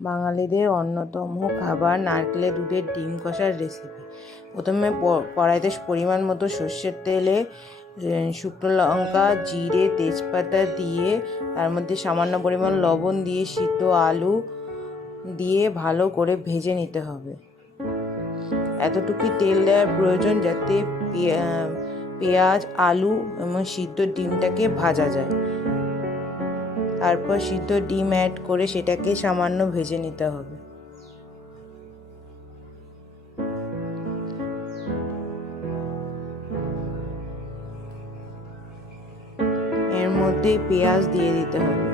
বাঙালিদের অন্যতম খাবার নারকেলের দুধের ডিম কষার রেসিপি। প্রথমে কড়াইতে পরিমাণ মতো সর্ষের তেলে শুকনো লঙ্কা, জিরে, তেজপাতা দিয়ে তার মধ্যে সামান্য পরিমাণ লবণ দিয়ে সিদ্ধ আলু দিয়ে ভালো করে ভেজে নিতে হবে। এতটুকুই তেল দেওয়ার প্রয়োজন যাতে পেঁয়াজ, আলু এবং সিদ্ধ ডিমটাকে ভাজা যায়। তারপর সিদ্ধ ডিম অ্যাড করে সেটাকে সামান্য ভেজে নিতে হবে। এর মধ্যেই পেঁয়াজ দিয়ে দিতে হবে।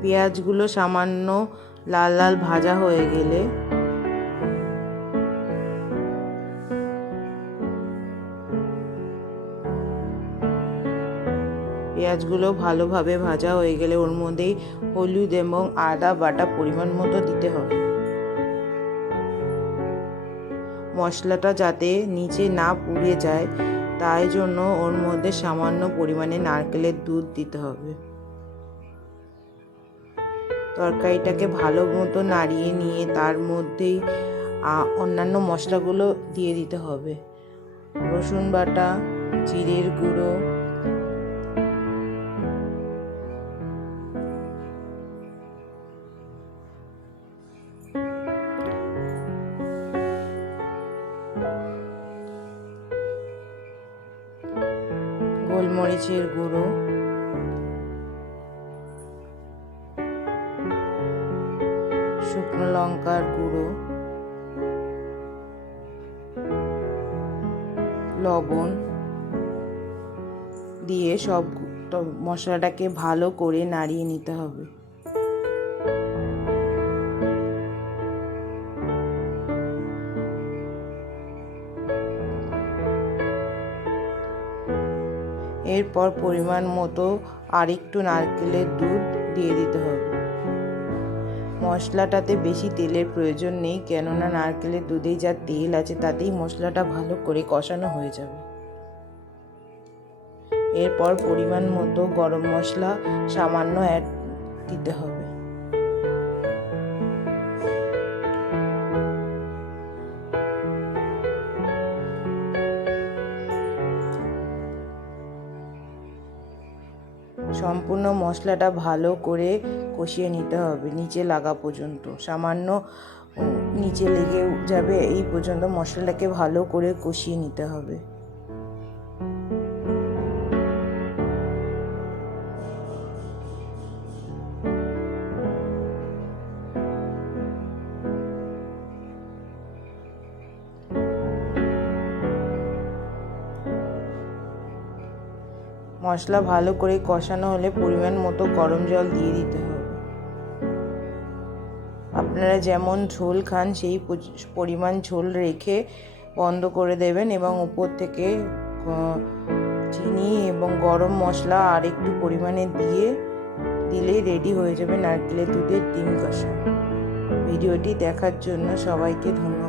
পেঁয়াজগুলো সামান্য লাল লাল ভাজা হয়ে গেলে পেঁয়াজগুলো ভালোভাবে ভাজা হয়ে গেলে ওর মধ্যেই হলুদ এবং আদা বাটা পরিমাণ মতো দিতে হবে। মশলাটা যাতে নিচে না পুড়ে যায় তাই জন্য ওর মধ্যে সামান্য পরিমাণে নারকেলের দুধ দিতে হবে। তরকারিটাকে ভালো মতো নাড়িয়ে নিয়ে তার মধ্যেই অন্যান্য মশলাগুলো দিয়ে দিতে হবে। রসুন বাটা, জিরের গুঁড়ো, গোলমরিচের গুঁড়ো, শুকনো লঙ্কার গুঁড়ো, লবণ দিয়ে সব মশলাটাকে ভালো করে নাড়িয়ে নিতে হবে। এরপর পরিমাণ মতো আরেকটু নারকেলের দুধ দিয়ে দিতে হবে। মশলাটাতে বেশি তেলের প্রয়োজন নেই, কেননা নারকেলের দুধে যা তেল আছে তাতেই মশলাটা ভালো করে কষানো হয়ে যাবে। এরপর পরিমাণ মতো গরম মশলা সামান্য অ্যাড দিতে হবে। সম্পূর্ণ মশলাটা ভালো করে কষিয়ে নিতে হবে নিচে লাগা পর্যন্ত। সামান্য নিচে লেগে যাবে এই পর্যন্ত মশলাটাকে ভালো করে কষিয়ে নিতে হবে। মশলা ভালো করে কষানো হলে পরিমাণ মতো গরম জল দিয়ে দিতে হবে। আপনারা যেমন ঝোল খান সেই পরিমাণ ঝোল রেখে বন্ধ করে দেবেন এবং উপর থেকে চিনি এবং গরম মশলা আর একটু পরিমাণে দিলেই রেডি হয়ে যাবে নারকেলের দুধের ডিম কষা। ভিডিওটি দেখার জন্য সবাইকে ধন্যবাদ।